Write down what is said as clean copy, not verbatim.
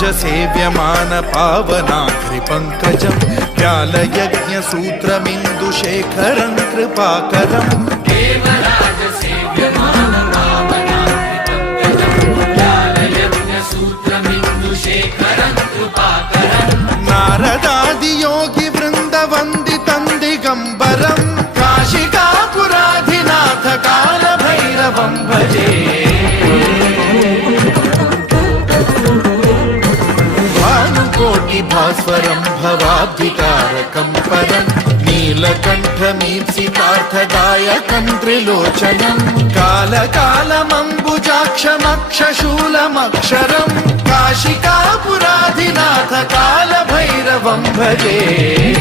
सेव्यमान पावनाग्रिपङ्कजं व्यालयज्ञसूत्रमिन्दुशेखरं कृपाकरम् नारदादियोगिवृन्दवन्दितं दिगम्बरं काशिकापुराधिनाथ कालभैरवं भजे भास्वरं भवाब्धिकारकं परं नीलकण्ठमीप्सितार्थदायकं त्रिलोचनं कालकालमम्बुजाक्षमक्षशूलमक्षरं काशिकापुराधिनाथ कालभैरवं भजे